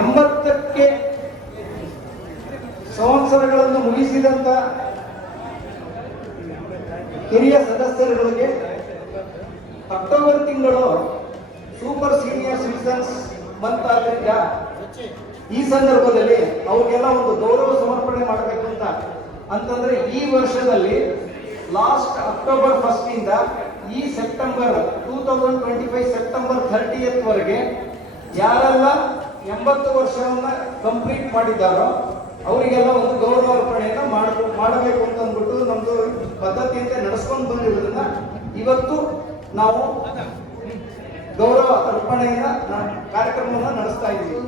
80ಕ್ಕೆ ಸಂವತ್ಸರಗಳನ್ನು ಮುಗಿಸಿದಂತ ಹಿರಿಯ ಸದಸ್ಯರುಗಳಿಗೆ ಅಕ್ಟೋಬರ್ ತಿಂಗಳು super senior citizens month ಆದ್ದರಿಂದ ಈ ಸಂದರ್ಭದಲ್ಲಿ ಅವ್ರಿಗೆಲ್ಲ ಒಂದು ಗೌರವ ಸಮರ್ಪಣೆ ಮಾಡಬೇಕು ಅಂತಂದ್ರೆ ಈ ವರ್ಷದಲ್ಲಿ ಲಾಸ್ಟ್ ಅಕ್ಟೋಬರ್ 1 ಇಂದ ಈ ಸೆಪ್ಟೆಂಬರ್ 2025 ಸೆಪ್ಟೆಂಬರ್ 30th ವರೆಗೆ ಯಾರೆಲ್ಲ 80 ವರ್ಷವನ್ನ ಕಂಪ್ಲೀಟ್ ಮಾಡಿದ್ದಾರೋ ಅವರಿಗೆಲ್ಲ ಒಂದು ಗೌರವ ಅರ್ಪಣೆಯನ್ನ ಮಾಡಬೇಕು ಅಂತ ಅಂದ್ಬಿಟ್ಟು ನಮ್ದು ಪದ್ಧತಿಯಂತೆ ನಡೆಸ್ಕೊಂಡು ಬಂದಿರೋದ್ರಿಂದ ಇವತ್ತು ನಾವು ಗೌರವ ಅರ್ಪಣೆಯನ್ನ ಕಾರ್ಯಕ್ರಮವನ್ನು ನಡೆಸ್ತಾ ಇದ್ದೀವಿ.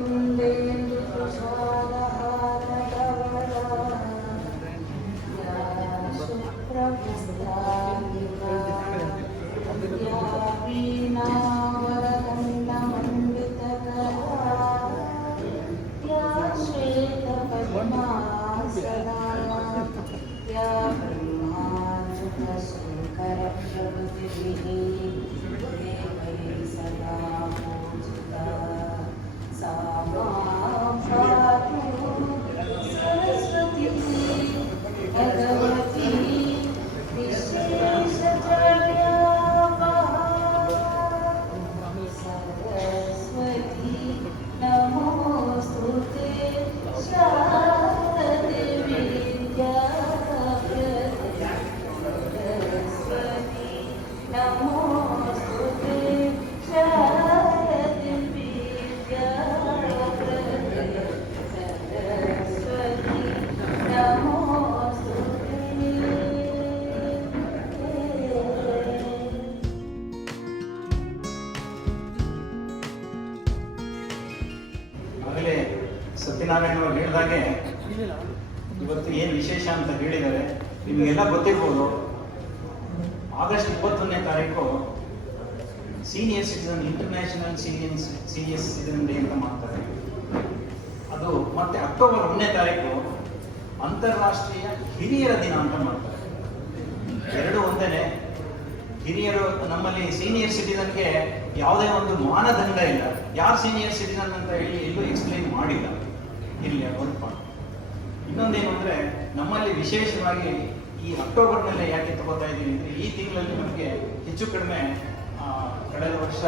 ಸತ್ಯನಾರಾಯಣ ಅವರು ಹೇಳಿದಾಗೆ ಇವತ್ತು ಏನು ವಿಶೇಷ ಅಂತ ಹೇಳಿದ್ದಾರೆ ನಿಮಗೆಲ್ಲ ಗೊತ್ತಿರ್ಬೋದು. ಆಗಸ್ಟ್ 21ನೇ ತಾರೀಕು senior citizen international senior citizen day ಅಂತ ಮಾಡ್ತಾರೆ. ಅದು ಮತ್ತೆ ಅಕ್ಟೋಬರ್ 1ನೇ ತಾರೀಕು ಅಂತಾರಾಷ್ಟ್ರೀಯ ಹಿರಿಯರ ದಿನ ಅಂತ ಮಾಡ್ತಾರೆ. ಎರಡು ಒಂದೇನೆ. ಹಿರಿಯರು ನಮ್ಮಲ್ಲಿ ಸೀನಿಯರ್ ಸಿಟಿಸನ್ಗೆ ಯಾವುದೇ ಒಂದು ಮಾನದಂಡ ಇಲ್ಲ. ಯಾರು ಸೀನಿಯರ್ ಸಿಟಿಸನ್ ಅಂತ ಹೇಳಿ ಎಲ್ಲೂ ಎಕ್ಸ್ಪ್ಲೈನ್ ಮಾಡಿಲ್ಲ ಇಲ್ಲಿ ಒಂದು ಪಾಯಿಂಟ್. ಇನ್ನೊಂದೇನು ಅಂದರೆ ನಮ್ಮಲ್ಲಿ ವಿಶೇಷವಾಗಿ ಈ ಅಕ್ಟೋಬರ್ನಲ್ಲೇ ಯಾಕೆ ತಗೋತಾ ಇದ್ದೀವಿ ಅಂದರೆ ಈ ತಿಂಗಳಲ್ಲಿ ನಮಗೆ ಹೆಚ್ಚು ಕಡಿಮೆ ಕಳೆದ ವರ್ಷ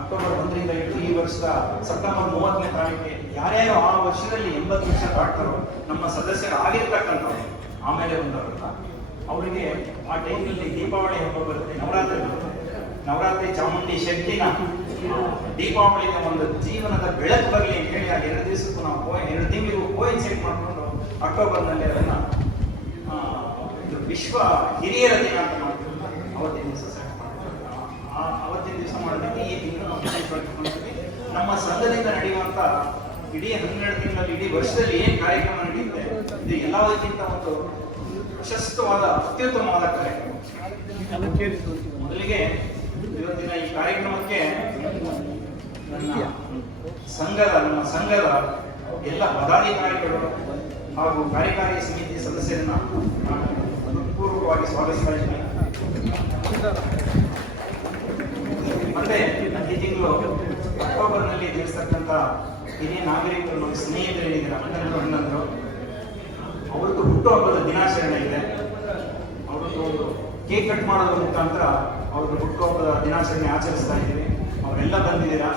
ಅಕ್ಟೋಬರ್ 1ರಿಂದ ಹಿಡಿದು ಈ ವರ್ಷದ ಸೆಪ್ಟೆಂಬರ್ 30ನೇ ತಾರೀಕಿಗೆ ಯಾರ್ಯಾರು ಆ ವರ್ಷದಲ್ಲಿ 80 ವರ್ಷ ದಾಟ್ತಾರೋ ನಮ್ಮ ಸದಸ್ಯರು ಆಗಿರ್ತಕ್ಕಂಥವ್ರು ಆಮೇಲೆ ಬಂದವರಲ್ಲ ಅವರಿಗೆ ಆ ಟೈಮ್ನಲ್ಲಿ ದೀಪಾವಳಿ ಹಬ್ಬ ಬರುತ್ತೆ, ನವರಾತ್ರಿ ಬರುತ್ತೆ. ನವರಾತ್ರಿ ಚಾಮುಂಡಿ ಶಕ್ತಿನ ದೀಪಾವಳಿಗೆ ಒಂದು ಜೀವನದ ಬೆಳಕು ಬರಲಿ ಅಂತ ಹೇಳಿ ಆ 2 ದಿವಸಕ್ಕೂ ನಾವು 2 ತಿಂಗಳಿಗೂ ಕೋಯಿನ್ಸೈಡ್ ಮಾಡಿಕೊಂಡು ಅಕ್ಟೋಬರ್ನಲ್ಲಿ ಅದನ್ನ ವಿಶ್ವ ಹಿರಿಯರ ದಿನ ಅಂತ ಮಾಡ್ತೀವಿ. ಅವತ್ತಿನ ದಿವಸ ಅವತ್ತಿನ ದಿವಸ ಮಾಡೋದಕ್ಕೆ ಈ ತಿಂಗಳು ನಾವು ವಿಶೇಷವಾಗಿ ನಮ್ಮ ಸಂಘದಿಂದ ನಡೆಯುವಂತ ಇಡೀ 12 ತಿಂಗಳಲ್ಲಿ ಇಡೀ ವರ್ಷದಲ್ಲಿ ಏನು ಕಾರ್ಯಕ್ರಮ ನಡೆಯುತ್ತೆ ಇದು ಎಲ್ಲದಕ್ಕಿಂತ ಒಂದು ಪ್ರಶಸ್ತವಾದ ಅತ್ಯುತ್ತಮವಾದ ಕಾರ್ಯಕ್ರಮ. ಮೊದಲಿಗೆ ಇವತ್ತಿನ ಈ ಕಾರ್ಯಕ್ರಮಕ್ಕೆ ನಮ್ಮ ಸಂಘದ ಎಲ್ಲ ಪದಾಧಿಕಾರಿಗಳು ಹಾಗೂ ಕಾರ್ಯಕಾರಿ ಸಮಿತಿ ಸದಸ್ಯರನ್ನ ಪೂರ್ವಕವಾಗಿ ಸ್ವಾಗತಿಸ್ತಾ ಇದ್ದೀನಿ. ಮತ್ತೆ ಈ ತಿಂಗಳು ಅಕ್ಟೋಬರ್ನಲ್ಲಿ ತಿಳಿಸ್ತಕ್ಕಂಥ ಹಿರಿಯ ನಾಗರಿಕರು ಸ್ನೇಹಿತರೇನಿದ್ದಾರೆ ಅಣ್ಣಂದ್ರು ಅಣ್ಣಂದ್ರು ಅವ್ರದ್ದು ಹುಟ್ಟುಹಬ್ಬದ ದಿನಾಚರಣೆ ಇದೆ. ಅವ್ರದ್ದು ಕೇಕ್ ಕಟ್ ಮಾಡೋದ್ರ ಮುಖಾಂತರ ಅವ್ರದ್ದು ಹುಟ್ಟುಹಬ್ಬದ ದಿನಾಚರಣೆ ಆಚರಿಸ್ತಾ ಇದ್ದೀವಿ. ಅವರೆಲ್ಲ ಬಂದಿದ್ದೀರಾ.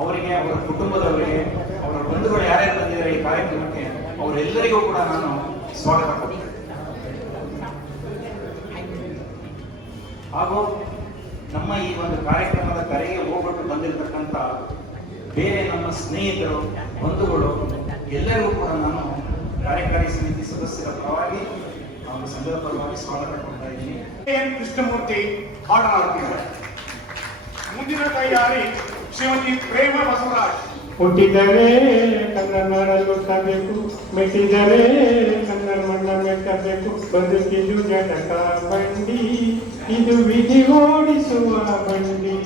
ಅವರಿಗೆ, ಅವರ ಕುಟುಂಬದವರಿಗೆ, ಅವರ ಬಂಧುಗಳು ಯಾರ್ಯಾರು ಬಂದಿದ್ದಾರೆ ಈ ಕಾರ್ಯಕ್ರಮಕ್ಕೆ ಅವರೆಲ್ಲರಿಗೂ ಕೂಡ ನಾನು ಸ್ವಾಗತ ಕೊಡ್ತೇನೆ. ಹಾಗೂ ನಮ್ಮ ಈ ಒಂದು ಕಾರ್ಯಕ್ರಮದ ಕರೆಗೆ ಹೋಗ್ಬಿಟ್ಟು ಬಂದಿರತಕ್ಕಂಥ ಬೇರೆ ನಮ್ಮ ಸ್ನೇಹಿತರು, ಬಂಧುಗಳು ಎಲ್ಲರಿಗೂ ಕೂಡ ನಾನು ಕಾರ್ಯಕಾರಿ ಸಮಿತಿ ಸದಸ್ಯರ ಪರವಾಗಿ ಹಾಗೂ ಸಂಘದ ಪರವಾಗಿ ಸ್ವಾಗತ ಕೊಡ್ತಾ ಇದ್ದೀನಿ. ಕೃಷ್ಣಮೂರ್ತಿ ಮಾತನಾಡುತ್ತಿದ್ದಾರೆ. ಮುಂದಿನ ತಯಾರಿ ಶ್ರೀಮತಿ ಪ್ರೇಮ ಬಸವರಾಜ್. ಹುಟ್ಟಿದರೆ ಕನ್ನಡ ನಾಡಲು ಹುಟ್ಟಬೇಕು, ಮೆಟ್ಟಿದರೆ ಕನ್ನಡ ಮಣ್ಣ ಮೆಟ್ಟಬೇಕು. ಬದುಕಿದು ಜಟಕ ಬಂಡಿ, ಇದು ವಿಧಿ ಓಡಿಸುವ ಬಂಡಿ.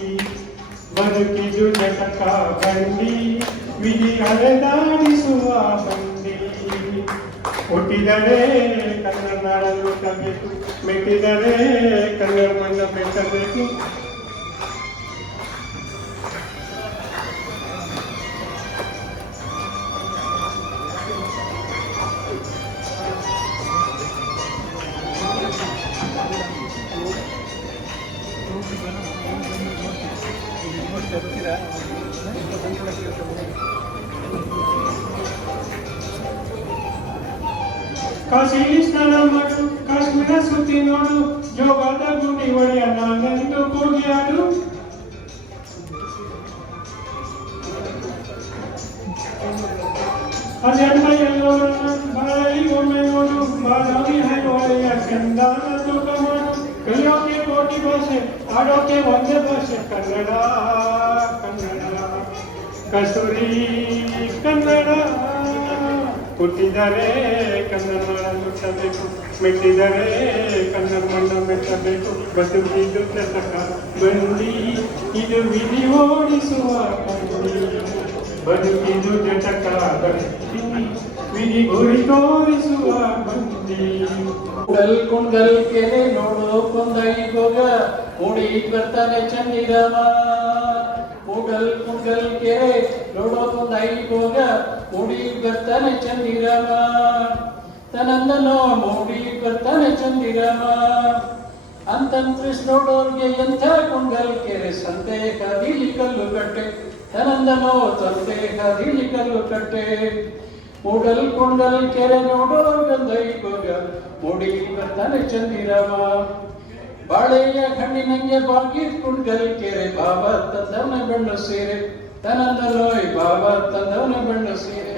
ಬದುಕಿದು ಜಟಕ ಬಂಡಿ, ವಿಧಿ ಅಲೆದಾಡಿಸುವ ಬಂಡಿ. ಹುಟ್ಟಿದರೆ ಕನ್ನಡ ನಾಡಲು ಹುಟ್ಟಬೇಕು, ಮೆಟ್ಟಿದರೆ ಕನ್ನಡ ಮಣ್ಣ ಮೆಟ್ಟಬೇಕು. ಕಾಶಿಲಿ ಸ್ನಾನ ಮಾಡು, ಕಾಶ್ಮೀರ ಸುತ್ತಿ ನೋಡು, ಜೋಗದ ಗುಡಿ ಒಡೆಯ ನಾನೆಂದು ಕೂಗಿಯಾಡು. ಅದೆಲ್ಲ ಎಲ್ಲೋರು ಬಾಳಿ ಒಮ್ಮೆ ನೋಡು, ಬಾಳಾಗಿ ಒಡೆಯ ಚಂದಾನ ತೂಕ ಮಾಡು. ಕಲಿಯೋಕೆ ಕೋಟಿ ಭಾಷೆ, ಆಡೋಕೆ ಒಂದೇ ಭಾಷೆ, ಕನ್ನಡ ಕನ್ನಡ ಕಸ್ತೂರಿ ಕನ್ನಡ. ಹುಟ್ಟಿದರೆ ಕನ್ನಡ ನಾಡ ಮುಟ್ಟಬೇಕು, ಮೆಟ್ಟಿದರೆ ಕನ್ನಡ ಮಣ್ಣ ಮೆಟ್ಟಬೇಕು. ಬದುಕಿದು ಕೃತಕ ಬಂಡಿ, ಇದು ವಿಧಿ ಓಡಿಸುವ ಬಂಡಿ. ಬದುಕಿದು ಜಟಕ ಬಂಡಿ, ವಿಧಿ ಗುರಿ ತೋರಿಸುವ ಬಂಡಿ. ಕುಂಡಲ್ ಕೆರೆ ನೋಡು ಕೊಂದೈಗೋಗ ಮೂಡಿ ಬರ್ತಾನೆ ಚಂದಿರಮ. ಕುಂಡಲ್ ಕೆರೆ ನೋಡೋ ಕೊಂದೈಗೋಗ ಮೂಡಿ ಬರ್ತಾನೆ ಚಂದಿರಮ. ತನಂದನೋ ಮೂಡಿ ಬರ್ತಾನೆ ಚಂದಿರಮ. ಅಂತಂತ್ರಿಸ್ ನೋಡೋರ್ಗೆ ಎಂಥ ಕುಂಡಲ್ ಕೆರೆ ಸಂತೆ ಕದೀಲಿ ಕಲ್ಲು ಕಟ್ಟೆ. ತನಂದನೋ ತಂದೆ ಕದೀಲಿ ಕಲ್ಲು ಕಟ್ಟೆ. ಕುಂಡಲ್ ಕೆರೆ ನೋಡೋರ್ ಗಂಧೈಗೋಗ ಮೂಡಿ ಬರ್ತಾನೆ ಚಂದಿರಮ. ಬಾಳೆಯ ಹಣ್ಣಿನಂಗೆ ಬಾಗಿ ಕುಂಡಲ್ ಕೆರೆ ಬಾಬ ತಂದವನ ಬೆಳ್ಳ ಸೀರೆ. ತನಂದನೋಯ್ ಬಾಬ ತಂದವನ ಬೆಳ್ಳ ಸೀರೆ.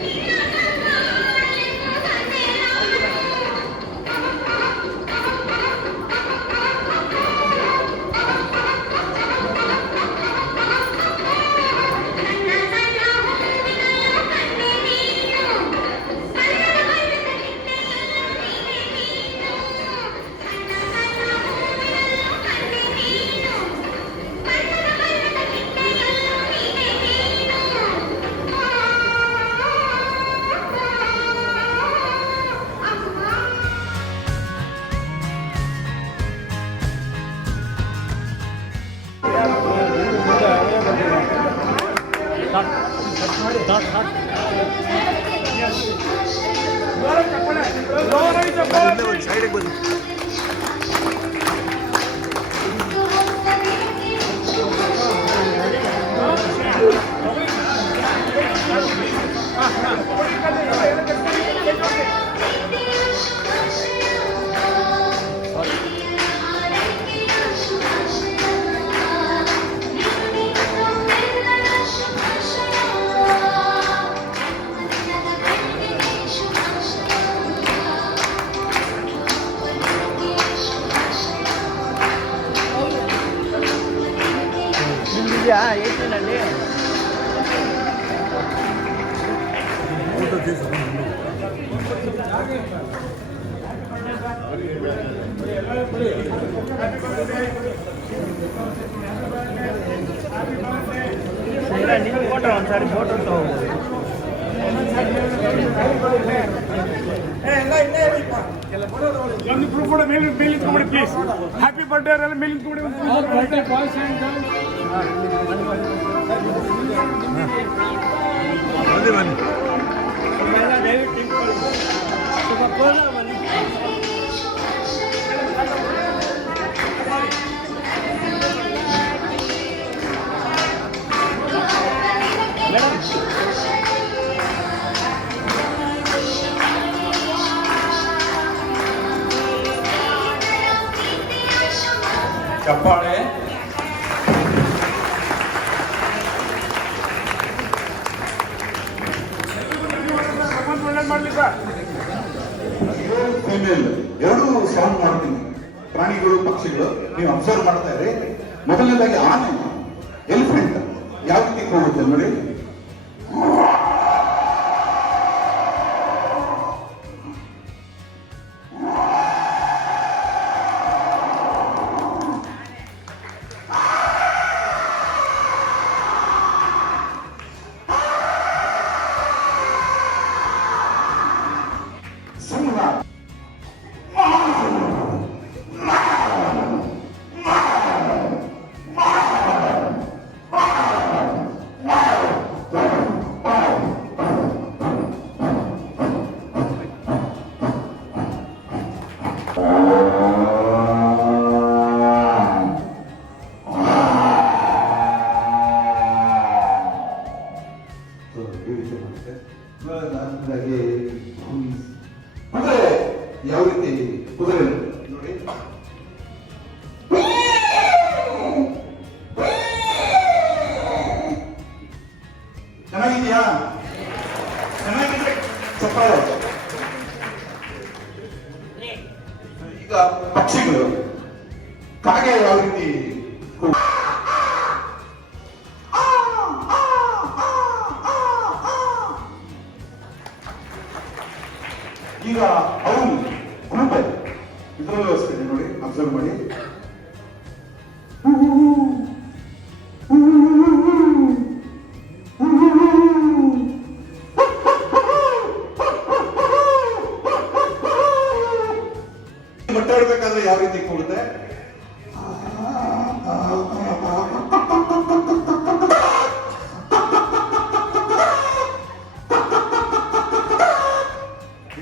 ಒಂದು ಪ್ರೂಫ್ ಕೂಡ ಮೇಲೆ ನಿಂತ್ಕೊಂಡ್ಬಿಡಿ ಪ್ಲೀಸ್. ಹ್ಯಾಪಿ ಬರ್ಡೇ ಎಲ್ಲ ಮೇಲೆ ನಿಂತ್ಕೊಂಡ್ಬಿಡಿ. ಚಪ್ಪಾಳೆ. ಮಾಡಲಿ ಸರ್. ಫೀಮೇಲ್ ಎರಡೂ ಸೌಂಡ್ ಮಾಡ್ತೀನಿ. ಪ್ರಾಣಿಗಳು ಪಕ್ಷಿಗಳು ನೀವು ಅಬ್ಸರ್ವ್ ಮಾಡ್ತಾ ಇರಿ. ಮೊದಲನೇದಾಗಿ ಆನೆ, ಎಲಿಫೆಂಟ್ ಯಾವ ರೀತಿ ಹೋಗುತ್ತೆ ನೋಡಿ. ಅಂದ್ರೆ ಯಾವ ರೀತಿ ಕುದುರೆ ನೋಡಿ. ಚೆನ್ನಾಗಿದ್ಯಾ? ಚೆನ್ನಾಗಿದ್ರೆ ಚಪ್ಪಾಳೆ. ಈಗ ಪಕ್ಷಿಗಳು ಕಾಗೆ ಯಾವ ರೀತಿ ಈಗ ಅವು ಗುಂಪೆ ಇದರಲ್ಲೂ ಅಷ್ಟೇ ನೋಡಿ, ಅಬ್ಸರ್ವ್ ಮಾಡಿ. ಮಾತಾಡ್ಬೇಕಾದ್ರೆ ಯಾವ ರೀತಿ ಕೂಡುತ್ತೆ?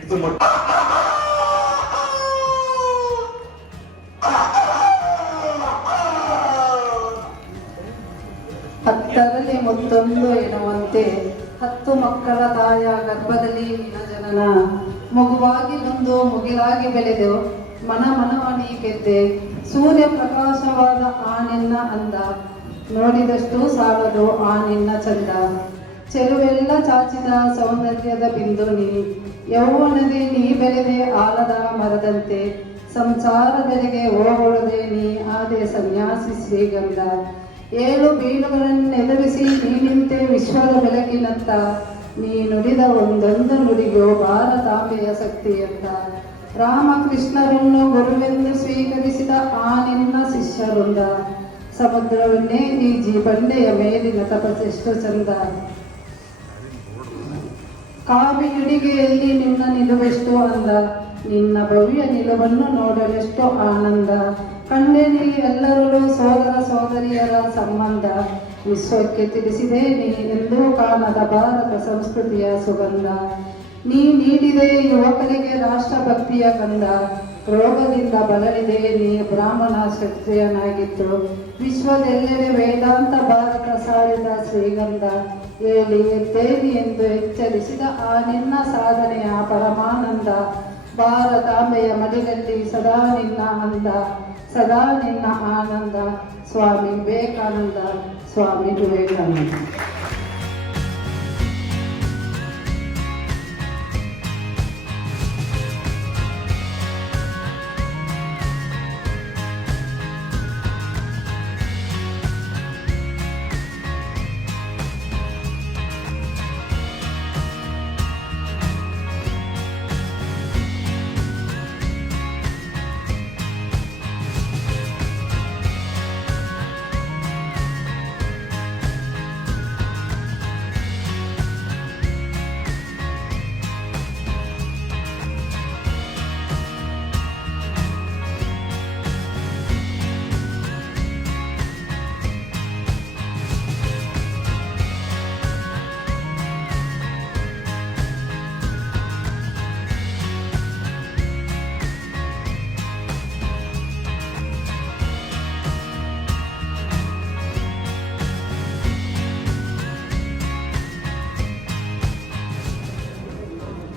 ಇದು ಹತ್ತರಲ್ಲಿ ಮತ್ತೊಂದು ಎನ್ನುವಂತೆ 10 ಮಕ್ಕಳ ತಾಯ ಗರ್ಭದಲ್ಲಿ ನಿನ್ನ ಜನನ, ಮಗುವಾಗಿ ಬಂದು ಮುಗಿಲಾಗಿ ಬೆಳೆದು ಮನವಣಿ ಗೆದ್ದೆ. ಸೂರ್ಯ ಪ್ರಕಾಶವಾದ ಆ ನಿನ್ನ ಅಂದ, ನೋಡಿದಷ್ಟು ಸಾಲದು ಆ ನಿನ್ನ ಚಂದ. ಚೆಲುವೆಲ್ಲ ಚಾಚಿದ ಸೌಂದರ್ಯದ ಬಿಂದು ನೀ, ಯೌವನದೇ ನೀ ಬೆಳೆದೆ ಆಲದ ಮರದಂತೆ. ಸಂಸಾರದೆಡೆಗೆ ಓಗೊಳದೆ ನೀ ಆದೆ ಸನ್ಯಾಸಿ ಶ್ರೀಗಂಧ. 7 ಬೀಳುಗಳನ್ನೆದುರಿಸಿ ನೀ ನಿಂತೆ ವಿಶ್ವದ ಬೆಳಕಿನಂತ. ನೀ ನುಡಿದ ಒಂದೊಂದು ನುಡಿಗೂ ಭಾರತಾಂಬೆಯ ಶಕ್ತಿಯಂತ. ರಾಮಕೃಷ್ಣರನ್ನು ಗುರುವೆಂದು ಸ್ವೀಕರಿಸಿದ ಆ ನಿನ್ನ ಶಿಷ್ಯರಿಂದ, ಸಮುದ್ರವನ್ನೇ ಈ ಬಂಡೆಯ ಮೇಲಿನ ತಪಸ್ಸೆಷ್ಟು ಚಂದ. ಕಾವಿಯುಡಿಗೆಯಲ್ಲಿ ನಿನ್ನ ನಿಲುವೆಷ್ಟು ಅಂದ, ನಿನ್ನ ಭವ್ಯ ನಿಲುವನ್ನು ನೋಡಲೆಷ್ಟು ಆನಂದ. ಕಂಡೆ ನೀ ಎಲ್ಲರಲ್ಲೂ ಸೋದರ ಸೋದರಿಯರ ಸಂಬಂಧ, ವಿಶ್ವಕ್ಕೆ ತಿಳಿಸಿದೆ ನೀ ಎಂದೂ ಕಾಣದ ಭಾರತ ಸಂಸ್ಕೃತಿಯ ಸುಗಂಧ. ನೀ ನೀಡಿದೆ ಯುವಕರಿಗೆ ರಾಷ್ಟ್ರಭಕ್ತಿಯ ಕಂದ, ರೋಗದಿಂದ ಬಳಲಿದೆ ನೀ ಬ್ರಾಹ್ಮಣ ಕ್ಷತ್ರಿಯನಾಗಿದ್ದು. ವಿಶ್ವದೆಲ್ಲೆಡೆ ವೇದಾಂತ ಭಾರತ ಸಾರಿದ ಶ್ರೀಗಂಧ. ಏಳಿ ಎದ್ದೇಲಿ ಎಂದು ಎಚ್ಚರಿಸಿದ ಆ ನಿನ್ನ ಸಾಧನೆಯ ಪರಮಾನಂದ. ಭಾರತಾಂಬೆಯ ಮಡಿಲಲ್ಲಿ ಸದಾ ನಿನ್ನ ಅಂದ, ಸದಾ ನಿನ್ನ ಆನಂದ. ಸ್ವಾಮಿ ವಿವೇಕಾನಂದ, ಸ್ವಾಮಿ ವಿವೇಕಾನಂದ.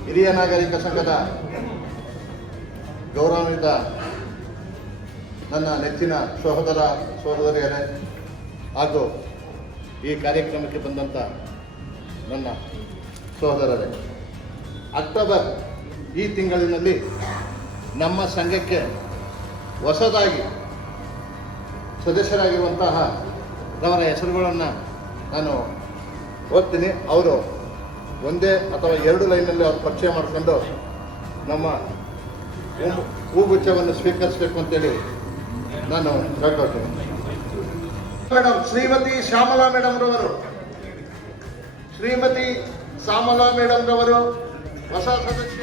ಹಿರಿಯ ನಾಗರಿಕ ಸಂಘದ ಗೌರವಾನ್ವಿತ ನನ್ನ ನೆಚ್ಚಿನ ಸಹೋದರಿಯರೇ ಹಾಗೂ ಈ ಕಾರ್ಯಕ್ರಮಕ್ಕೆ ಬಂದಂಥ ನನ್ನ ಸಹೋದರರೇ, ಅಕ್ಟೋಬರ್ ಈ ತಿಂಗಳಿನಲ್ಲಿ ನಮ್ಮ ಸಂಘಕ್ಕೆ ಹೊಸದಾಗಿ ಸದಸ್ಯರಾಗಿರುವಂತಹ ಅವರ ಹೆಸರುಗಳನ್ನು ನಾನು ಓದ್ತೀನಿ. ಅವರು ಒಂದೇ ಅಥವಾ 2 ಲೈನಲ್ಲಿ ಅವ್ರು ಪರಿಚಯ ಮಾಡಿಕೊಂಡು ನಮ್ಮ ಹೂಗುಚ್ಛವನ್ನು ಸ್ವೀಕರಿಸಬೇಕು ಅಂತೇಳಿ ನಾನು ಹೇಳ್ಕೊಳ್ತೀನಿ. ಮೇಡಮ್ ಶ್ರೀಮತಿ ಶ್ಯಾಮಲಾ ಮೇಡಮ್ ರವರು, ಶ್ರೀಮತಿ ಶ್ಯಾಮಲಾ ಮೇಡಮ್ ರವರು ಹೊಸ ಸದಸ್ಯ.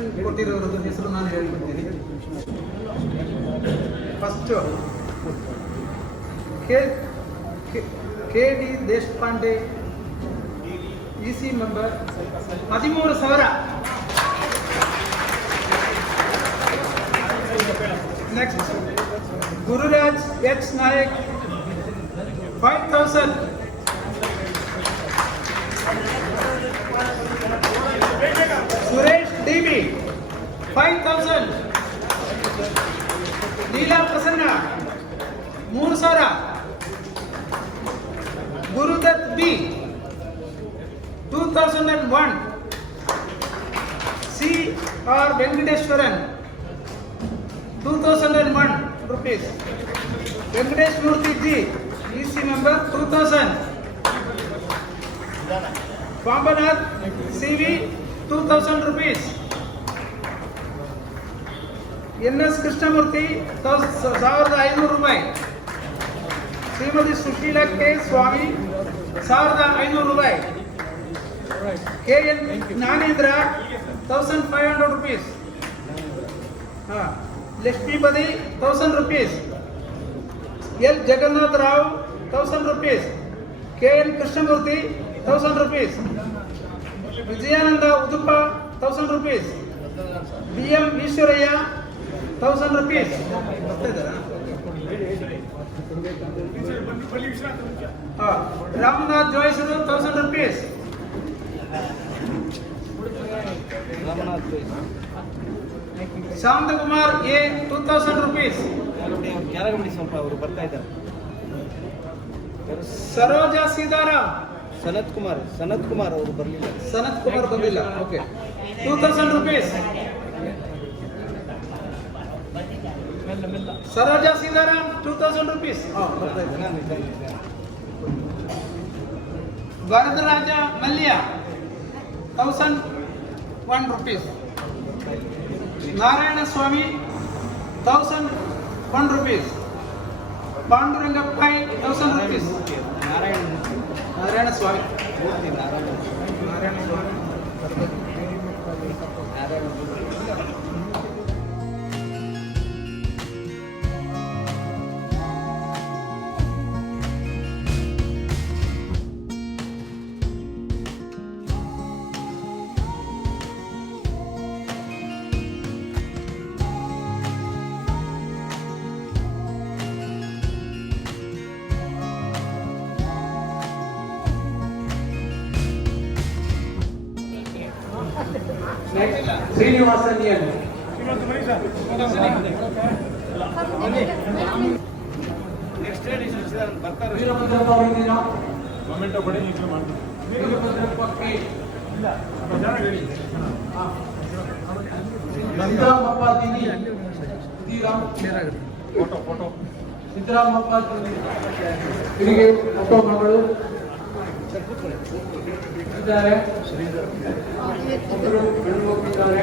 ಇಂಟ್ರೊಡಕ್ಷನ್ ಕೊಟ್ಟಿರೋದ್ರ ಹೆಸರು ನಾನು ಹೇಳ್ಬಿಡ್ತೀನಿ. First K D Deshpande EC member 13,000. Next Gururaj H Nayak 5,000. Suresh DB 5,000. Leela Prasanna 3,000. Gurudatt B 2001. C.R. Venkateshwaran 2001 rupees. Venkatesh Murthy G EC member 2,000. Pambanath CV 2,000 rupees. NS Krishnamurthy 1,500 ರೂಪಾಯಿ. ಶ್ರೀಮತಿ ಸುಶೀಲಾ K ಸ್ವಾಮಿ 1,500 ರೂಪಾಯಿ. KN Jnanendra 1,500 rupees. Lakshmipathi 1,000 rupees. L Jagannath Rao 1,000 rupees. KN Krishnamurthy 1,000 rupees. Vijayananda Udupa 1,000 rupees. BM Ishwaraya 1,000 rupees. Ramnath Joyce 1,000 rupees. Shanthakumar A 2,000 rupees. ಸ್ವಲ್ಪ ಅವರು ಬರ್ತಾ ಇದ್ದಾರೆ. ಸರೋಜಾ ಸೀತಾರಾಮ್ ಸನತ್ ಕುಮಾರ್ ಅವರು ಬರಲಿಲ್ಲ. ಸನತ್ ಕುಮಾರ್ ಬಂದಿಲ್ಲ. Okay 2,000 rupees. Saroja Sitaram 2,000 rupees. ಬರ್ತಾ ಇದ್ದಾರೆ. Varadaraja Mallya 1,001 rupees. Narayana Swamy 1,001 rupees. Panduranga Pai 1,000 rupees. Narayana Swamy Srinivasan N Veerabhadrappa ಅವರಿಂದ ವೀರಭದ್ರಪ್ಪ ಕೆ ಸಿದ್ದರಾಮಪ್ಪ ದಿನಿ ಸಿದ್ದರಾಮಪ್ಪ ಇವರಿಗೆ ಫೋಟೋ ಮಗಳು ಇದ್ದಾರೆ. ಒಬ್ಬರು ಗಂಡು ಹೋಗಿದ್ದಾರೆ.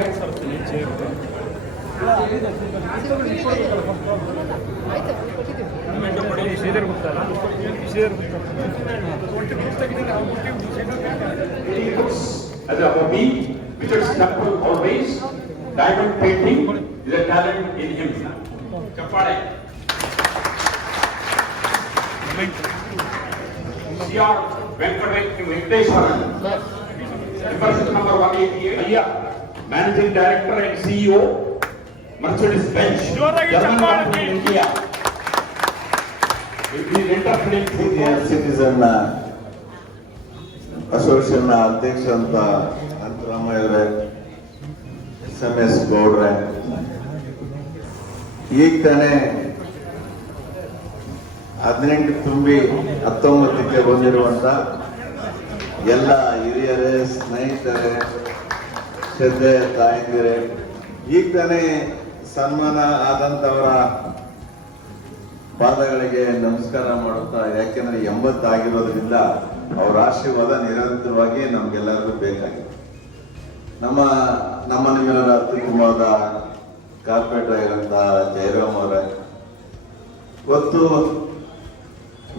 As a hobby, Richard Staple always, diamond painting is a talent in him. Chappade. C.R. Venkateshwaran. Person number 188. Ayya, Managing Director and CEO, Mercedes-Benz, German company in India. Senior citizen association ಅಧ್ಯಕ್ಷ ಅಂತ ಅಂತರಾಮಯ್ಯವರೇ, SMS ಗೌಡ್ರೆ, ಈಗ ತಾನೇ 18 ತುಂಬಿ 19ಕ್ಕೆ ಬಂದಿರುವಂತ ಎಲ್ಲ ಹಿರಿಯರೇ, ಸ್ನೇಹಿತರೆ, ಶ್ರದ್ಧೆ ತಾಯಂದಿರೇ, ಈಗ ತಾನೇ ಸನ್ಮಾನ ಆದಂತವರ ಪಾದಗಳಿಗೆ ನಮಸ್ಕಾರ ಮಾಡುತ್ತಾ, ಯಾಕೆಂದ್ರೆ 80 ಆಗಿರೋದ್ರಿಂದ ಅವರ ಆಶೀರ್ವಾದ ನಿರಂತರವಾಗಿ ನಮ್ಗೆಲ್ಲರಿಗೂ ಬೇಕಾಗಿದೆ. ನಮ್ಮ ನಿಮ್ಮೆಲ್ಲರ ಅತ್ಯುತ್ತಮವಾದ ಕಾರ್ಪೊರೇಟರ್ ಆಗಿರಂತ ಜಯರಾಮ್ ಅವರೇ, ಇವತ್ತು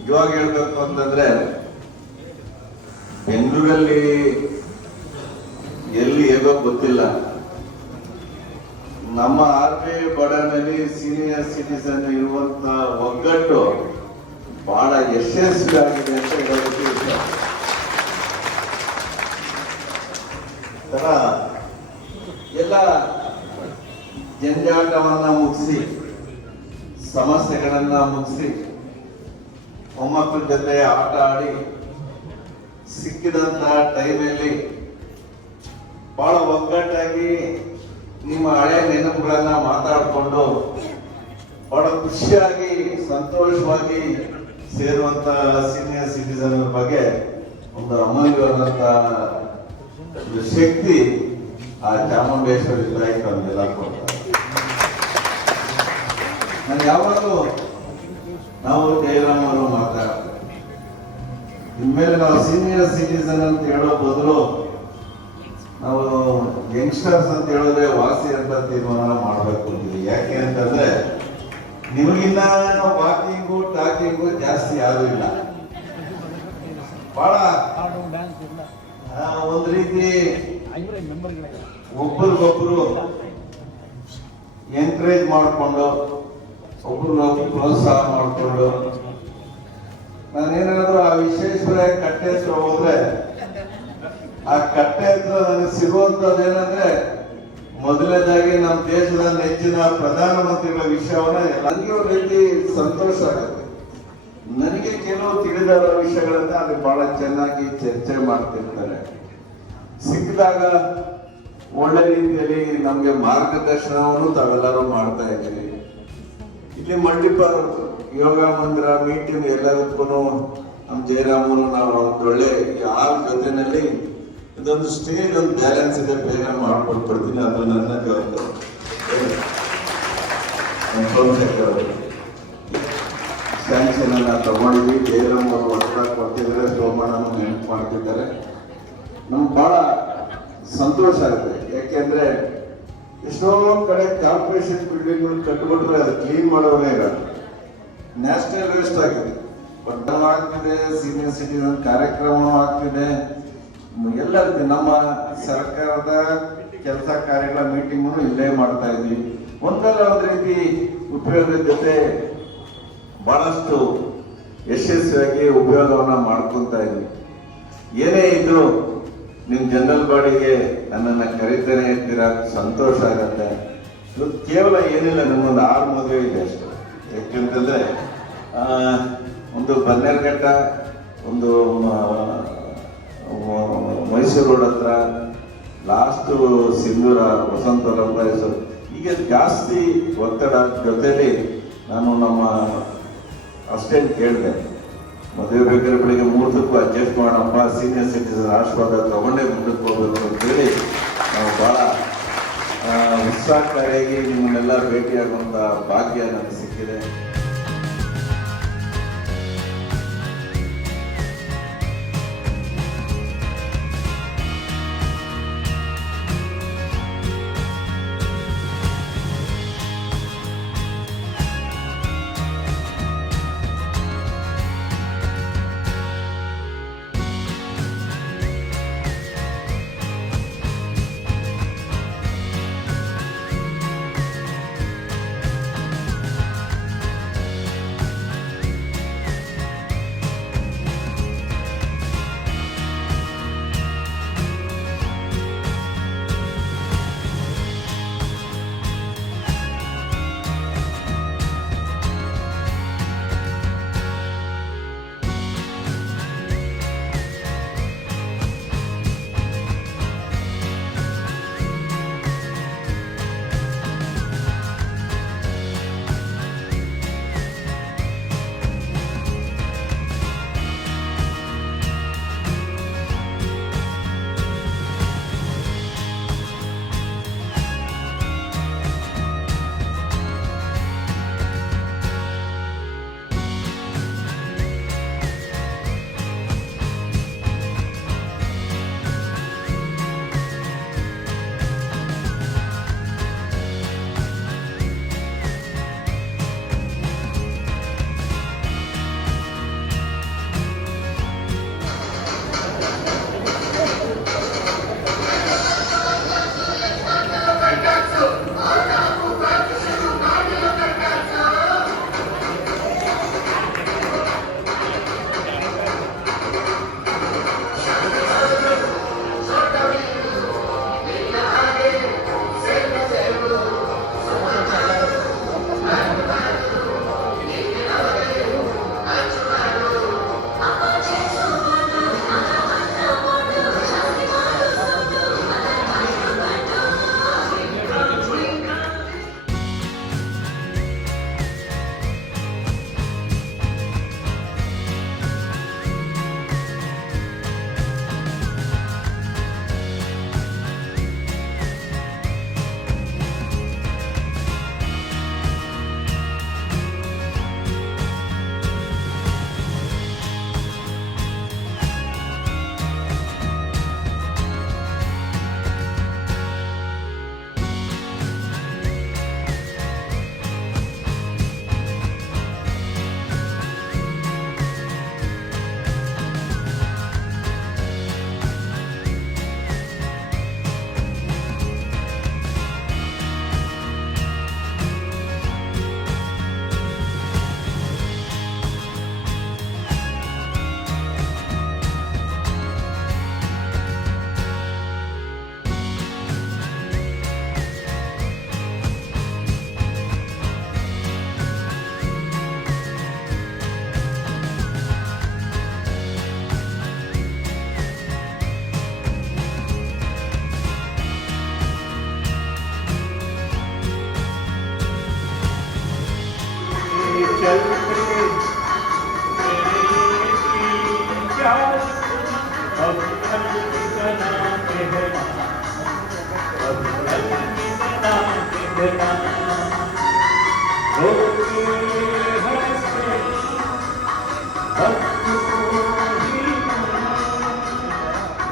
ಇವಾಗ ಹೇಳ್ಬೇಕು ಅಂತಂದ್ರೆ ಬೆಂಗಳೂರಲ್ಲಿ ಎಲ್ಲಿ ಹೇಗೋ ಗೊತ್ತಿಲ್ಲ, ನಮ್ಮ ಆರ್ಮಿ ಬಡನಲ್ಲಿ ಸೀನಿಯರ್ ಸಿಟಿಸನ್ ಇರುವಂತ ಒಗ್ಗಟ್ಟು ಬಹಳ ಯಶಸ್ವಿಯಾಗಿದೆ ಅಂತ ಹೇಳೋದಕ್ಕೆ ಇಷ್ಟ. ತರ ಎಲ್ಲ ಜಂಜಾಟವನ್ನ ಮುಗಿಸಿ ಸಮಸ್ಯೆಗಳನ್ನ ಮುಗಿಸಿ ಮೊಮ್ಮಕ್ಕಳ ಜೊತೆ ಆಟ ಆಡಿ ಸಿಕ್ಕಿದಂತ ಟೈಮಲ್ಲಿ ಬಹಳ ಒಗ್ಗಟ್ಟಾಗಿ ನಿಮ್ಮ ಹಳೆ ನೆನಪುಗಳನ್ನ ಮಾತಾಡಿಕೊಂಡು ಬಹಳ ಖುಷಿಯಾಗಿ ಸಂತೋಷವಾಗಿ ಸೇರುವಂತ ಸೀನಿಯರ್ ಸಿಟಿಸನ್ ಬಗ್ಗೆ ಒಂದು ಅಮೂಲ್ಯವಾದಂತ ಒಂದು ಶಕ್ತಿ ಆ ಚಾಮುಂಡೇಶ್ವರಿ ತಾಯಿ ನಮ್ಗೆಲ್ಲ ಕೊಡ್ತಾರೆ. ನಾನು ಯಾವಾಗಲೂ ನಾವು ಜಯರಾಮ್ ಅವರು ಮಾತಾಡ್ತಾರೆ, ಇನ್ಮೇಲೆ ನಾವು ಸೀನಿಯರ್ ಸಿಟಿಸನ್ ಅಂತ ಹೇಳೋ ಬದಲು ನಾವು ಯಂಗ್ಸ್ಟರ್ಸ್ ಅಂತ ಹೇಳಿದ್ರೆ ವಾಸಿ ಅಂತ ತೀರ್ಮಾನ ಮಾಡ್ಬೇಕು ಅಂತೀವಿ. ಯಾಕೆ ಅಂತಂದ್ರೆ ನಿಮಗಿನ್ನ ವಾಕಿಂಗು ಟಾಕಿಂಗು ಜಾಸ್ತಿ ಯಾರು ಇಲ್ಲ. ಬಹಳ ಒಂದ್ ರೀತಿ ಒಬ್ಬರಿಗೊಬ್ರು ಎನ್ಕರೇಜ್ ಮಾಡಿಕೊಂಡು ಒಬ್ರಿಗೊಬ್ರು ಪ್ರೋತ್ಸಾಹ ಮಾಡಿಕೊಂಡು ನಾನೇನಾದ್ರೂ ಆ ವಿಶ್ವೇಶ್ವರ ಕಟ್ಟೆ ಹತ್ರ ಹೋದ್ರೆ ಆ ಕಟ್ಟೆ ಹತ್ರ ನನಗೆ ಸಿಗುವಂತದ್ದೇನಂದ್ರೆ ಮೊದಲನೇದಾಗಿ ನಮ್ಮ ದೇಶದ ನೆಚ್ಚಿನ ಪ್ರಧಾನಮಂತ್ರಿಗಳ ವಿಷಯವನ್ನ ನನಗೆ ಒಂದು ರೀತಿ ಸಂತೋಷ ಆಗುತ್ತೆ. ನನಗೆ ಕೆಲವು ತಿಳಿದ ವಿಷಯಗಳನ್ನ ಅಲ್ಲಿ ಬಹಳ ಚೆನ್ನಾಗಿ ಚರ್ಚೆ ಮಾಡ್ತಿರ್ತಾರೆ. ಸಿಕ್ಕಿದಾಗ ಒಳ್ಳೆ ರೀತಿಯಲ್ಲಿ ನಮ್ಗೆ ಮಾರ್ಗದರ್ಶನವನ್ನು ತಾವೆಲ್ಲರೂ ಮಾಡ್ತಾ ಇದ್ದೀವಿ. ಇಲ್ಲಿ ಮಲ್ಟಿಪಲ್ ಯೋಗ ಮಂದಿರ ಮೀಟಿಂಗ್ ಎಲ್ಲದಕ್ಕೂ ನಮ್ಮ ಜಯರಾಮರು ನಾವು ಒಂದು ಒಳ್ಳೆ ಯಾರ ಜೊತೆನಲ್ಲಿ ಇದೊಂದು ಸ್ಟೇಜ್ ಒಂದು ಬ್ಯಾಲೆನ್ಸ್ ಇದೆ, ಬೇಗ ಮಾಡ್ಕೊಟ್ಬಿಡ್ತೀನಿ. ಅದು ನನ್ನ ಜವಾಬ್ದಾರಿ. ಸ್ಯಾಂಕ್ಷನ್ ಅನ್ನ ತಗೊಂಡಿದ್ವಿ. ಜಯರಾಮ್ ಅವರು ಹೊಸ ಕೊಟ್ಟಿದ್ದಾರೆ, ಸೋಮಣ್ಣನು ನೆನಪು ಮಾಡ್ತಿದ್ದಾರೆ. ನಮ್ಗೆ ಬಹಳ ಸಂತೋಷ ಆಗುತ್ತೆ. ಯಾಕೆಂದ್ರೆ ಎಷ್ಟೋ ಕಡೆ ಕಾರ್ಪೊರೇಷನ್ ಬಿಲ್ಡಿಂಗ್ ಕಟ್ಬಿಟ್ರೆ ಅದು ಕ್ಲೀನ್ ಮಾಡೋರೇ ಇರಲ್ಲ. ನ್ಯಾಷನಲ್ ವೇಸ್ಟ್ ಆಗಿದೆ, ಬಟ್ಟನೂ ಆಗ್ತಿದೆ, ಸೀನಿಯರ್ ಸಿಟಿಸನ್ ಕಾರ್ಯಕ್ರಮವೂ ಆಗ್ತಿದೆ. ಎಲ್ಲ ನಮ್ಮ ಸರ್ಕಾರದ ಕೆಲಸ ಕಾರ್ಯಗಳ ಮೀಟಿಂಗ್ ಇಲ್ಲೇ ಮಾಡ್ತಾ ಇದ್ವಿ. ಒಂದಲ್ಲ ಒಂದು ರೀತಿ ಉಪಯೋಗದ ಜೊತೆ ಬಹಳಷ್ಟು ಯಶಸ್ವಿಯಾಗಿ ಉಪಯೋಗವನ್ನ ಮಾಡ್ಕೊಂತ ಇದ್ವಿ. ಏನೇ ಇದ್ರು ನಿಮ್ ಜನರಲ್ ಬಾಡಿಗೆ ನನ್ನನ್ನು ಕರೀತಾನೆ ಇರ್ತೀರ, ಸಂತೋಷ ಆಗತ್ತೆ. ಇವತ್ತು ಕೇವಲ ಏನಿಲ್ಲ, ನಮ್ಮೊಂದು 6 ಮದುವೆ ಇದೆ ಅಷ್ಟೇ. ಯಾಕೆಂತಂದ್ರೆ ಒಂದು ಬನ್ನೇರ್ಘಟ್ಟ, ಒಂದು ಮೈಸೂರು ರೋಡ್ ಹತ್ರ, ಲಾಸ್ಟ್ ಸಿಂಧೂರ, ವಸಂತ ಈಗ ಜಾಸ್ತಿ ಒತ್ತಡ ಜೊತೆಲಿ ನಾನು ನಮ್ಮ ಅಸ್ಟೆಂಟ್ ಕೇಳಿದೆ, ಮದುವೆ ಬೇಕಾದ್ರೆ ಬೆಳಿಗ್ಗೆ 3 ಅಡ್ಜಸ್ಟ್ ಮಾಡಪ್ಪ, ಸೀನಿಯರ್ ಸಿಟಿಸನ್ ಆಶೀರ್ವಾದ ತಗೊಂಡೇ ಮುಂದಕ್ಕೆ ಹೋಗ್ಬೇಕು ಅಂತೇಳಿ ನಾವು ಬಹಳ ಉತ್ಸಾಹಕಾರಿಯಾಗಿ ನಿಮ್ಮನ್ನೆಲ್ಲ ಭೇಟಿಯಾಗುವಂತ ಭಾಗ್ಯ ನನಗೆ ಸಿಕ್ಕಿದೆ.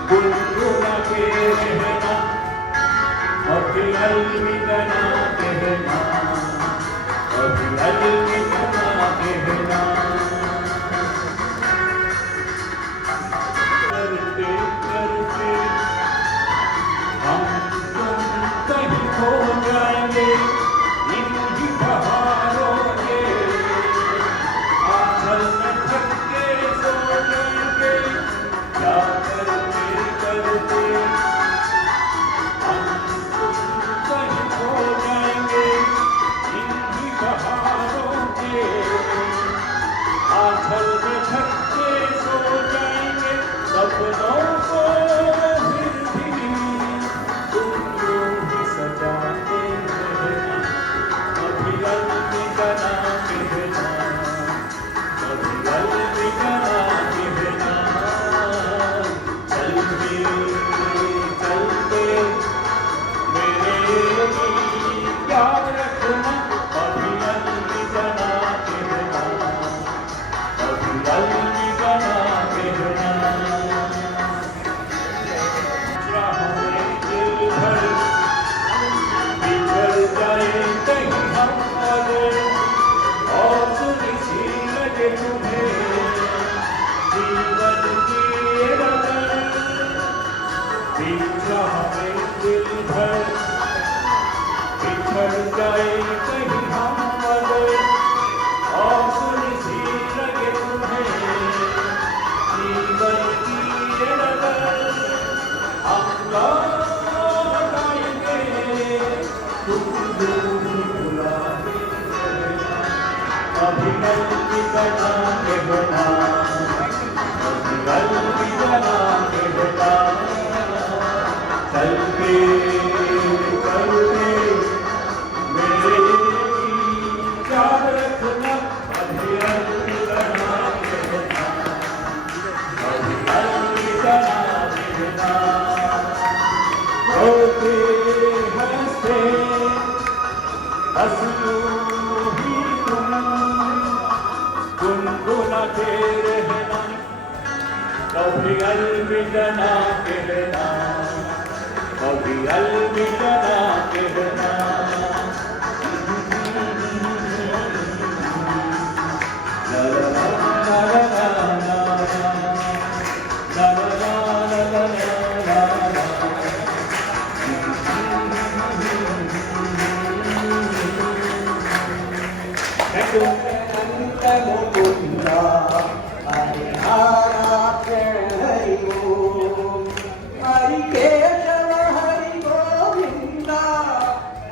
गुनगुना के रहना, अभी अलविदा कहना, अभी अलविदा कहना। करते करते हम तुम कहीं खो जाएंगे इन्हीं बहारों के आंचल में थक के सो जाएंगे। क्या करते करते हम तुम कहीं खो जाएंगे इन्हीं बहारों के आंचल में थक के सो जाएंगे। सपनों को फिर भी तुम यूं ही सजाते रहना, कभी अलविदा ना कहना, कभी अलविदा ना कहना। चलते चलते मेरे याद रखना, कभी अलविदा ना कहना, कभी अलविदा ना कहना। बिछड़ जाए कहीं हम अगर और सुनी सी लगे तुम्हें जीवन की रगड़। दिल भर बिछड़ जाए कहीं हम अगर और सुनी सी लगे तुम्हें जीवन की रगड़। हम लौट आएंगे तुम बुलाते रहना, कभी अलविदा ना कहना, कभी अलविदा ना कहना। चलते चलते मेरे याद रखना, कभी अलविदा ना कहना, कभी अलविदा ना कहना। होते हंसते हंसू ही तुम गुनगुनाते रहना, कभी अलविदा ना कहना, कभी अलविदा ना कहना। ला ला ला ला ला ला ला ला ला ला ला। हरि केशव हरि गोविंद,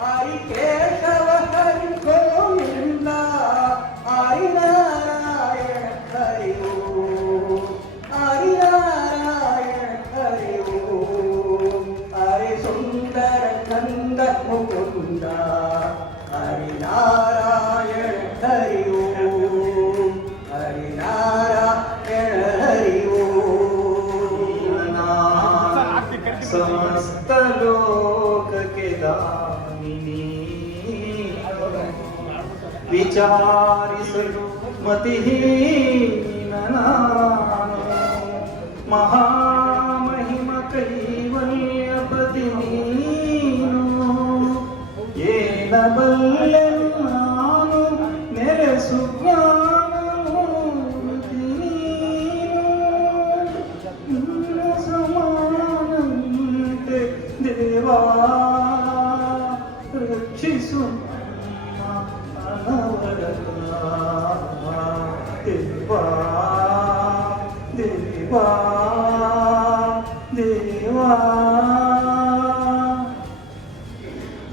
हरि केशव हरि गोविंद, हरि नारायण हरि ओम, हरि नारायण हरि ओम। हरि सुंदर नंद मुकुंद, हरि नारायण हरि ओम, हरि नारायण हरि ओम। समस्त लोक के दामिनी, विचारिसಲು मतिहीन ನಾನು, ಮಹಾಮಹಿಮ ಕೈವಲ್ಯಪತಿ ನೀನು, ಏನಬಲ್ಲೆನು ನಾನು ನೆಲೆಸು ಜ್ಞಾನಮೂರ್ತಿ ನೀನು. ನಿನ್ನ ಸಮಾನಂತೆ ದೇವಾ ರಕ್ಷಿಸು ಅನವರತ ದೇವಾ ದೇವಾ ದೇವಾ.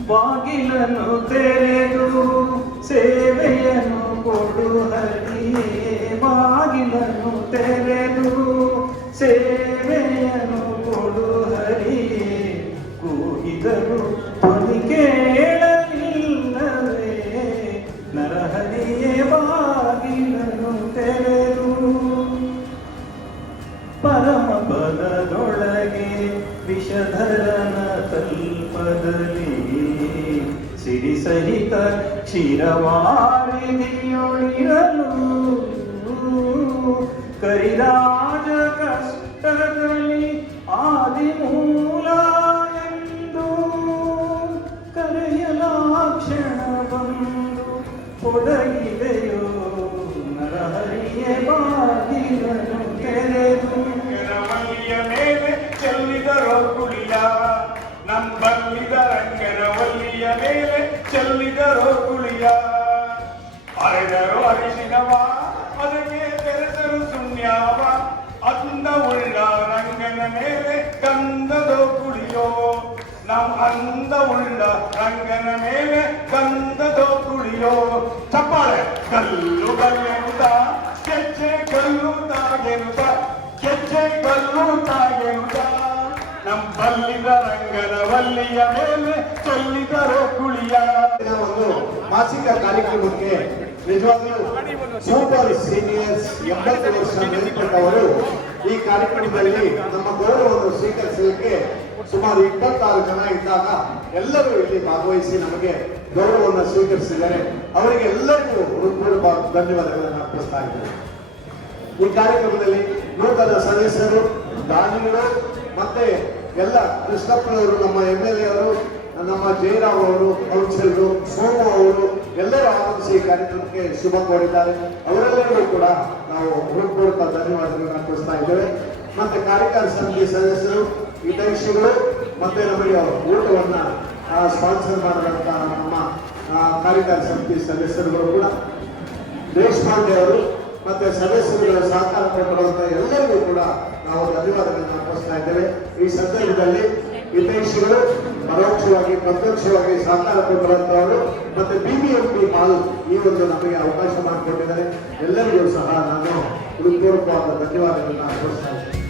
ಬಾಗಿಲನ್ನು ತೆರೆದು ಸೇವೆಯನ್ನು ಕೊಡು ಹರಿಯೇ, ಬಾಗಿಲನ್ನು ತೆರೆದು ಸೇವೆಯನ್ನು ಕೊಡು ಹರಿಯೇ. ಕೂಗಿದರು ಧ್ವನಿ ಕೇಳಲಿಲ್ಲವೇ ನರಹರಿಯೇ, ಬಾಗಿಲನ್ನು ತೆರೆದು ಪರಮ ಪದದೊಳಗೆ ವಿಷಧರನ ತಲ್ಪದಲ್ಲಿ ಸಿರಿ ಸಹಿತ ಕ್ಷೀರವಾರಿದಿಯೊಳಿರಲು ಕವಿರಾಜ ಕಷ್ಟದಲ್ಲಿ ಆದಿಮೂಲ ಎಂದು ಕರೆಯಲಾಕ್ಷಣ ಬಂದು ಕೊಡಗಿದೆಯೋ ನರಹರಿಯ ಬಾಗಿಲನ್ನು ತೆರೆದು ರಂಗನವಲ್ಲಿಯ ಮೇಲೆ ಚೆಲ್ಲಿದರೋ ಕುಳಿಯ ನಂಬಲ್ಲಿದ ರಂಗನವಲ್ಲಿಯ ಮೇಲೆ ಚೆಲ್ಲಿದರೋ ಕುಳಿಯ ಅರೆದರು ಅರಿಶಿನವ ಅದಕ್ಕೆ ಬೆರೆಸರು ಸುಣ್ಯಾವ ಅಂದವುಳ್ಳ ರಂಗನ ಮೇಲೆ ಗಂಧದೋ ಕುಳಿಯೋ ನಮ್ ಅಂದವುಳ್ಳ ರಂಗನ ಮೇಲೆ ಗಂಧದೋ ಕುಳಿಯೋ ಚಪ್ಪಾಳೆ ಕಲ್ಲು ಗಲ್ಲೆನುತ ಕೆಚ್ಚೆ ಕಲ್ಲು ತಾಗೆನುತ ಕೆಚ್ಚೆ ಕಲ್ಲು ತಾಗೆನುತ ನಮ್ ಬಲ್ಲಿದ ರಂಗನ ವಲ್ಲಿಯ ಮೇಲೆ ಚೆಲ್ಲಿದರೋ ಕುಳಿಯ. ಒಂದು ಮಾಸಿಕ ಕಾರ್ಯಕ್ರಮಕ್ಕೆ ನಿಜವಾಗ್ಲೂ ಸೂಪರ್ ಸೀನಿಯರ್ಸ್ 80 ವರ್ಷ ಮೇಲ್ಪಟ್ಟವರು ಈ ಕಾರ್ಯಕ್ರಮದಲ್ಲಿ ನಮ್ಮ ಗೌರವವನ್ನು ಸ್ವೀಕರಿಸಲಿಕ್ಕೆ ಸುಮಾರು 26 ಜನ ಇದ್ದಾಗ ಎಲ್ಲರೂ ಇಲ್ಲಿ ಭಾಗವಹಿಸಿ ನಮಗೆ ಗೌರವವನ್ನು ಸ್ವೀಕರಿಸಿದ್ದಾರೆ. ಅವರಿಗೆ ಎಲ್ಲರಿಗೂ ಹೃತ್ಪೂರ್ವಕ ಧನ್ಯವಾದಗಳನ್ನು ಅರ್ಪಿಸ್ತಾ ಇದ್ದಾರೆ. ಈ ಕಾರ್ಯಕ್ರಮದಲ್ಲಿ ನೂತನ ಸದಸ್ಯರು, ದಾನಿಗಳು ಮತ್ತೆ ಎಲ್ಲ ಕೃಷ್ಣಪ್ಪನವರು, ನಮ್ಮ MLA ಅವರು, ನಮ್ಮ ಜಯರಾಮ್ ಅವರು, ಕೌನ್ಸಿಲರು, ಸೋಮು ಅವರು ಎಲ್ಲರೂ ಆಗಮಿಸಿ ಕಾರ್ಯಕ್ರಮಕ್ಕೆ ಶುಭ ಕೋರಿದ್ದಾರೆ. ಅವರೆಲ್ಲರಿಗೂ ಕೂಡ ನಾವು ಹೃತ್ಪೂರ್ವಕ ಧನ್ಯವಾದಗಳನ್ನು ಅರ್ಪಿಸ್ತಾ ಇದ್ದೇವೆ. ಮತ್ತೆ ಕಾರ್ಯಕಾರಿ ಸಮಿತಿ ಸದಸ್ಯರು, ಹಿತೈಷಿಗಳು ಮತ್ತೆ ನಮಗೆ ಊಟವನ್ನ ಸ್ಪಾನ್ಸರ್ ಮಾಡಿದಂತಹ ನಮ್ಮ ಕಾರ್ಯಕಾರಿ ಸಮಿತಿ ಸದಸ್ಯರುಗಳು ಕೂಡ, ದೇಶಪಾಂಡೆ ಅವರು ಮತ್ತೆ ಸದಸ್ಯರುಗಳ ಸಹಕಾರ ಕೊಟ್ಟಿರುವಂತಹ ಎಲ್ಲರಿಗೂ ಕೂಡ ನಾವು ಧನ್ಯವಾದಗಳನ್ನು ಅರ್ಪಿಸ್ತಾ ಇದ್ದೇವೆ. ಈ ಸಂದರ್ಭದಲ್ಲಿ ಹಿತೈಷಿಗಳು ಪರೋಕ್ಷವಾಗಿ ಪ್ರತ್ಯಕ್ಷವಾಗಿ ಸಹಕಾರ ಕೊಟ್ಟಿರುವಂತವರು ಮತ್ತೆ BBMP ಮಾಲ್ ಈ ಒಂದು ನಮಗೆ ಅವಕಾಶ ಮಾಡಿಕೊಟ್ಟಿದ್ದಾರೆ. ಎಲ್ಲರಿಗೂ ಸಹ ನಾನು ಹೃತ್ಪೂರ್ವಕವಾದ ಧನ್ಯವಾದಗಳನ್ನು ಅರ್ಪಿಸ್ತಾ ಇದ್ದೇನೆ.